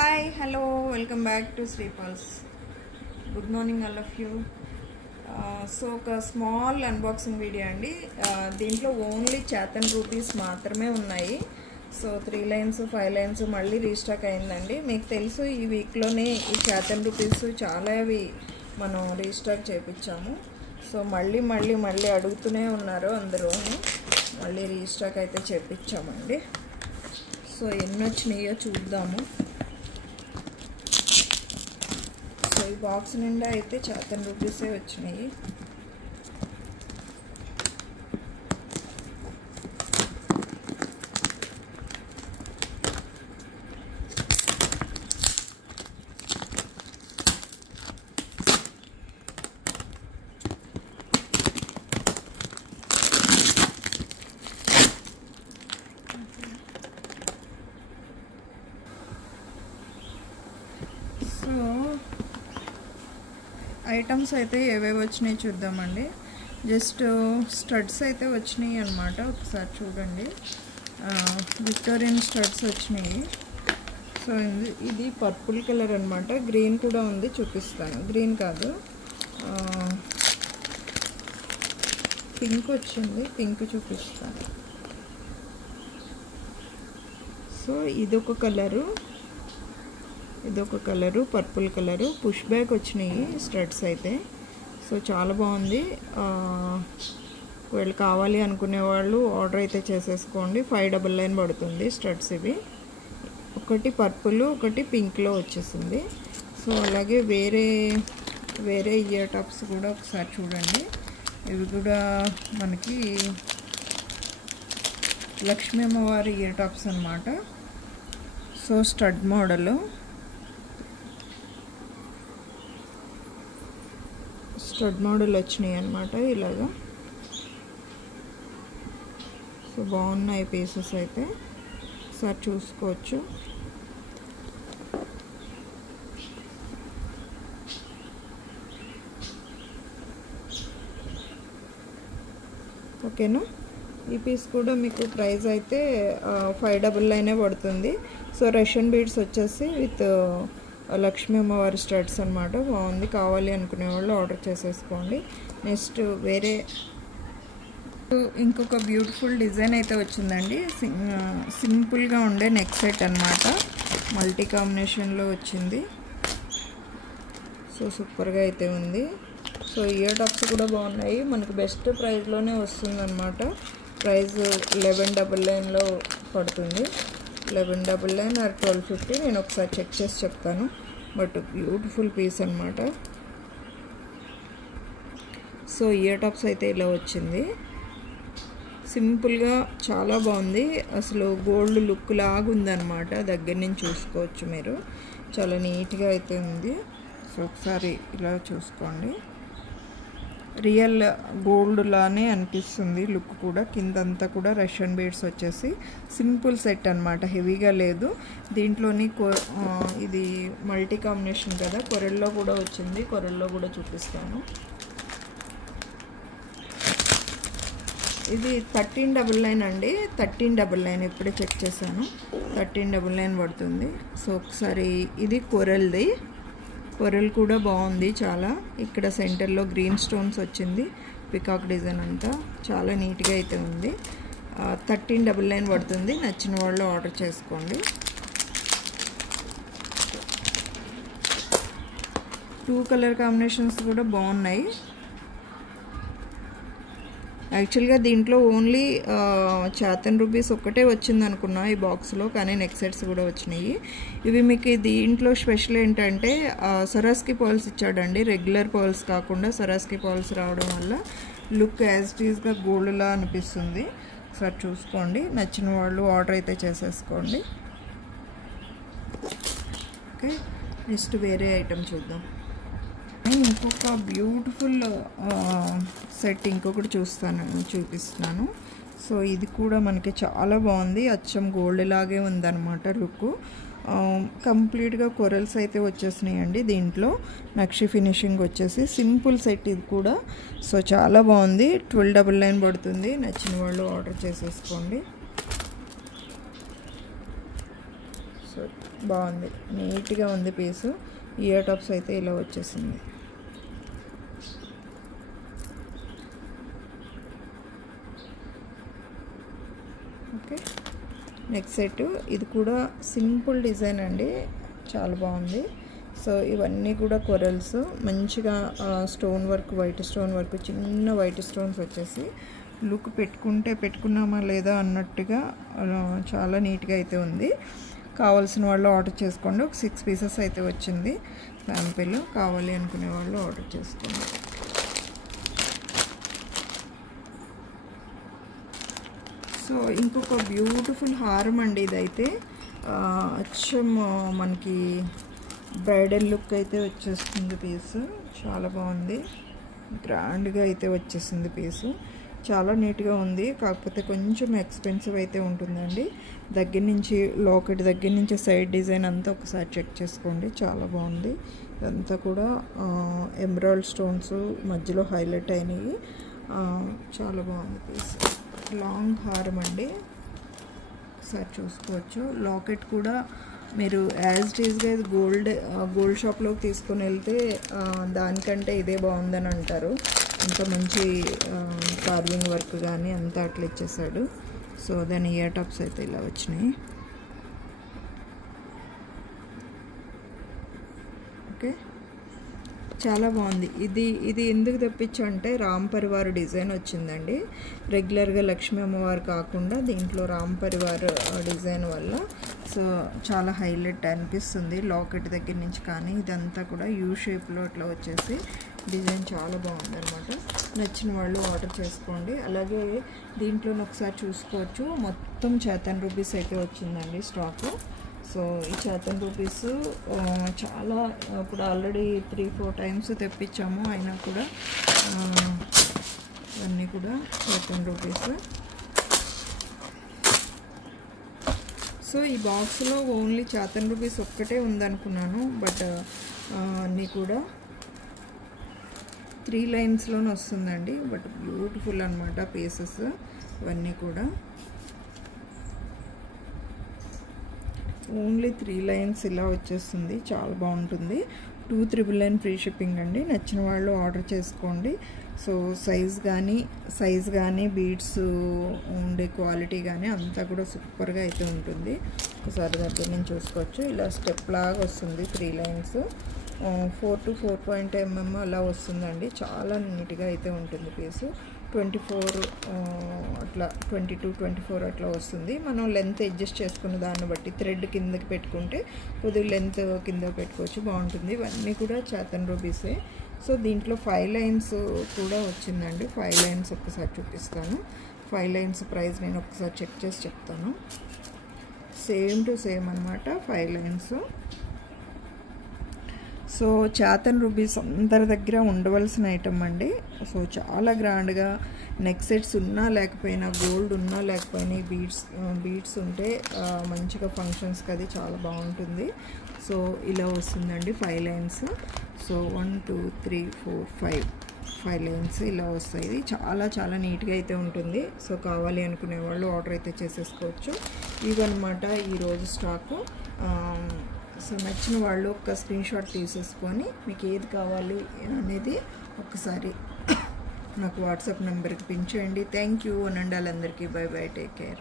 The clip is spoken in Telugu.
Hi, hello, welcome back to Sripals. Good morning all of you. So ఒక స్మాల్ అన్బాక్సింగ్ వీడియో అండి. దీంట్లో ఓన్లీ చాతన్ రూపీస్ మాత్రమే ఉన్నాయి. సో 3 లైన్స్ 5 లైన్స్ మళ్ళీ రీస్టాక్ అయిందండి. మీకు తెలుసు ఈ వీక్లోనే ఈ చాతన్ రూపీస్ చాలావి మనం రీస్టాక్ చేయించాము. సో మళ్ళీ అడుగుతూనే ఉన్నారు అందరూ. మళ్ళీ రీస్టాక్ అయితే చేయించామండి. సో ఎన్ని వచ్చినాయో చూద్దాము. సో ఈ బాక్స్ నిండా అయితే చాతన్ రూపీసే వచ్చినాయి. సో ఐటమ్స్ అయితే ఏవేవి వచ్చినాయి చూద్దామండి. జస్ట్ స్టడ్స్ అయితే వచ్చినాయి అన్నమాట. ఒకసారి చూడండి, విక్టోరియన్ స్టడ్స్ వచ్చినాయి. సో ఇది పర్పుల్ కలర్ అన్నమాట. గ్రీన్ కూడా ఉంది, చూపిస్తాను. గ్రీన్ కాదు, పింక్ వచ్చింది. పింక్ చూపిస్తాను. సో ఇదొక colour, purple colour. Push back వచ్చినాయి స్టడ్స్ అయితే. సో చాలా బాగుంది. వీళ్ళు కావాలి అనుకునే వాళ్ళు ఆర్డర్ అయితే చేసేసుకోండి. 599 పడుతుంది స్టడ్స్ ఇవి. ఒకటి పర్పుల్, ఒకటి పింక్లో వచ్చేసింది. సో అలాగే వేరే ఇయర్ టాప్స్ కూడా ఒకసారి చూడండి. ఇవి కూడా మనకి లక్ష్మీ అమ్మవారి ఇయర్ టాప్స్ అన్నమాట. సో స్టడ్ మోడల్, వచ్చినాయి అన్నమాట ఇలాగా. సో బాగున్నాయి పీసెస్ అయితే, ఒకసారి చూసుకోవచ్చు. ఓకేనా. ఈ పీస్ కూడా మీకు ప్రైస్ అయితే 599 పడుతుంది. సో రష్యన్ బీడ్స్ వచ్చేసి విత్ లక్ష్మీ అమ్మవారి స్టడ్స్ అనమాట. బాగుంది, కావాలి అనుకునే వాళ్ళు ఆర్డర్ చేసేసుకోండి. నెక్స్ట్ వేరే ఇంకొక బ్యూటిఫుల్ డిజైన్ అయితే వచ్చిందండి. సింపుల్గా ఉండే నెక్ సెట్ అనమాట. మల్టీ కాంబినేషన్లో వచ్చింది. సో సూపర్గా అయితే ఉంది. సో ఇయర్ టాప్స్ కూడా బాగున్నాయి. మనకు బెస్ట్ ప్రైస్లోనే వస్తుందన్నమాట. ప్రైస్ 1199లో పడుతుంది. 1199 ఆర్ 1250. నేను ఒకసారి చెక్ చేసి చెప్తాను. బట్ బ్యూటిఫుల్ పీస్ అనమాట. సో ఇయర్ టాప్స్ అయితే ఇలా వచ్చింది. సింపుల్గా చాలా బాగుంది. అసలు గోల్డ్ లుక్ లాగా ఉందన్నమాట. దగ్గర నుంచి చూసుకోవచ్చు మీరు. చాలా నీట్గా అయితే ఉంది. సో ఒకసారి ఇలా చూసుకోండి. రియల్ గోల్డ్ లానే అనిపిస్తుంది లుక్ కూడా. కిందంతా కూడా రష్యన్ బీడ్స్ వచ్చేసి సింపుల్ సెట్ అనమాట, హెవీగా లేదు. దీంట్లోని ఇది మల్టీ కాంబినేషన్ కదా, కొరెల్లో కూడా వచ్చింది. కొరెల్లో కూడా చూపిస్తాను. ఇది 1399 అండి. 1399 ఇప్పుడే చెక్ చేశాను. 1399 పడుతుంది. సో ఒకసారి ఇది కొరెల్ కూడా బాగుంది చాలా. ఇక్కడ సెంటర్లో గ్రీన్ స్టోన్స్ వచ్చింది. పికాక్ డిజైన్ అంతా చాలా నీట్గా అయితే ఉంది. 1399 పడుతుంది. నచ్చిన వాళ్ళు ఆర్డర్ చేసుకోండి. 2 కలర్ కాంబినేషన్స్ కూడా బాగున్నాయి. యాక్చువల్గా దీంట్లో ఓన్లీ చాతన్ రూపీస్ ఒక్కటే వచ్చింది అనుకున్నా ఈ బాక్స్లో, కానీ నెక్ సెట్స్ కూడా వచ్చినాయి. ఇవి మీకు దీంట్లో స్పెషల్ ఏంటంటే సరాస్కి పర్ల్స్ ఇచ్చాడండి. రెగ్యులర్ పర్ల్స్ కాకుండా సరాస్కి పర్ల్స్ రావడం వల్ల లుక్ యాజ్ ఇట్ ఈస్గా గోల్డ్లా అనిపిస్తుంది. ఒకసారి చూసుకోండి. నచ్చిన వాళ్ళు ఆర్డర్ అయితే చేసేసుకోండి. ఓకే, నెక్స్ట్ వేరే ఐటమ్ చూద్దాం. ఇంకొక బ్యూటిఫుల్ సెట్ ఇంకొకటి చూపిస్తున్నాను. సో ఇది కూడా మనకి చాలా బాగుంది. అచ్చం గోల్డ్ లాగే ఉందన్నమాట లుక్. కంప్లీట్గా కొరల్స్ అయితే వచ్చేసినాయండి. దీంట్లో నక్షి ఫినిషింగ్ వచ్చేసి సింపుల్ సెట్ ఇది కూడా. సో చాలా బాగుంది. 1299 పడుతుంది. నచ్చిన వాళ్ళు ఆర్డర్ చేసేసుకోండి. సో బాగుంది, నీట్గా ఉంది పీసు. ఇయర్ టాప్స్ అయితే ఇలా వచ్చేసింది. Okay, next set. ఇది కూడా సింపుల్ డిజైన్ అండి, చాలా బాగుంది. సో ఇవన్నీ కూడా కొరల్స్, మంచిగా stone work, white stone work, చిన్న వైట్ స్టోన్స్ వచ్చేసి లుక్ పెట్టుకున్నామా లేదా అన్నట్టుగా చాలా నీట్గా అయితే ఉంది. కావాల్సిన వాళ్ళు ఆర్డర్ చేసుకోండి. ఒక 6 పీసెస్ అయితే వచ్చింది శాంపిల్. కావాలి అనుకునే వాళ్ళు ఆర్డర్ చేసుకోండి. సో ఇంకొక బ్యూటిఫుల్ హారం అండి ఇదైతే. అచ్చం మనకి బ్రైడల్ లుక్ అయితే వచ్చేస్తుంది పీసు. చాలా బాగుంది, గ్రాండ్గా అయితే వచ్చేసింది పీసు. చాలా నీట్గా ఉంది, కాకపోతే కొంచెం ఎక్స్పెన్సివ్ అయితే ఉంటుందండి. దగ్గర నుంచి లాకెట్ దగ్గర నుంచి సైడ్ డిజైన్ అంతా ఒకసారి చెక్ చేసుకోండి. చాలా బాగుంది. ఇదంతా కూడా ఎమరాల్డ్ స్టోన్స్ మధ్యలో హైలైట్ అయినాయి. చాలా బాగుంది పీస్. లాంగ్ హారం అండి, ఒకసారి చూసుకోవచ్చు. లాకెట్ కూడా మీరు యాజ్ ఇట్ ఈస్గా ఇది గోల్డ్ షాప్లోకి తీసుకొని వెళ్తే దానికంటే ఇదే బాగుందని అంటారు. అంత మంచి కార్వింగ్ వర్క్ కానీ అంతా అట్లా ఇచ్చేసాడు. సో దాని ఇయర్ టాప్స్ అయితే ఇలా వచ్చినాయి. ఓకే, చాలా బాగుంది. ఇది ఎందుకు తెప్పించా అంటే రామ్ పరివార్ డిజైన్ వచ్చిందండి. రెగ్యులర్గా లక్ష్మీ అమ్మవారు కాకుండా దీంట్లో రామ్ పరివార్ డిజైన్ వల్ల సో చాలా హైలైట్ అనిపిస్తుంది. లాకెట్ దగ్గర నుంచి కానీ ఇదంతా కూడా యూ షేప్లో అట్లా వచ్చేసి డిజైన్ చాలా బాగుందన్నమాట. నచ్చిన వాళ్ళు ఆర్డర్ చేసుకోండి. అలాగే దీంట్లో ఒకసారి చూసుకోవచ్చు, మొత్తం చేతన్ రూపీస్ అయితే వచ్చిందండి స్టాకు. సో ఈ చేతన్ రూపీస్ చాలా ఇప్పుడు ఆల్రెడీ 3-4 టైమ్స్ తెప్పించాము, అయినా కూడా ఇవన్నీ కూడా చేతన్ రూపీస్. సో ఈ బాక్స్లో ఓన్లీ చేతన్ రూపీస్ ఒక్కటే ఉందనుకున్నాను, బట్ అన్నీ కూడా 3 లైన్స్లోనే వస్తుందండి. బట్ బ్యూటిఫుల్ అనమాట పీసెస్ ఇవన్నీ కూడా. ఓన్లీ 3 లైన్స్ ఇలా వచ్చేస్తుంది, చాలా బాగుంటుంది. 299 ఫ్రీ షిప్పింగ్ అండి. నచ్చిన వాళ్ళు ఆర్డర్ చేసుకోండి. సో సైజ్ కానీ బీడ్స్ ఉండే క్వాలిటీ కానీ అంతా కూడా సూపర్గా అయితే ఉంటుంది. ఒకసారి దగ్గర నుంచి చూసుకోవచ్చు. ఇలా స్టెప్ లాగా వస్తుంది, 3 లైన్స్, 4 to 4.5 mm అలా వస్తుందండి. చాలా నీట్గా అయితే ఉంటుంది పీసు. 24 అట్లా 22-24 అట్లా వస్తుంది. మనం లెంత్ అడ్జస్ట్ చేసుకున్న దాన్ని బట్టి థ్రెడ్ కిందకి పెట్టుకుంటే కొద్దిగా లెంత్ కింద పెట్టుకోవచ్చు, బాగుంటుంది. ఇవన్నీ కూడా చేతన్ రూపీసే. సో దీంట్లో 5 లైన్స్ కూడా వచ్చిందండి. 5 లైన్స్ ఒక్కసారి చూపిస్తాను. 5 లైన్స్ ప్రైస్ నేను ఒకసారి చెక్ చేసి చెప్తాను. సేమ్ టు సేమ్ అనమాట 5 లైన్స్. సో చేతన్ రూపీస్ అందరి దగ్గర ఉండవలసిన ఐటమ్ అండి. సో చాలా గ్రాండ్గా నెక్ సెట్స్ ఉన్నా లేకపోయినా, గోల్డ్ ఉన్నా లేకపోయినా, బీడ్స్ ఉంటే మంచిగా ఫంక్షన్స్కి అది చాలా బాగుంటుంది. సో ఇలా వస్తుందండి 5 లైన్స్. సో 1 2 3 4 5 లైన్స్ ఇలా వస్తాయి. చాలా నీట్గా అయితే ఉంటుంది. సో కావాలి అనుకునే వాళ్ళు ఆర్డర్ అయితే చేసేసుకోవచ్చు. ఇవన్నమాట ఈరోజు స్టాకు. సో నచ్చిన వాళ్ళు ఒక స్క్రీన్ షాట్ తీసేసుకొని మీకు ఏది కావాలి అనేది ఒకసారి నాకు వాట్సాప్ నెంబర్కి పిన్ చేయండి. థ్యాంక్ యూ అనండి. వాళ్ళందరికీ బై బై, టేక్ కేర్.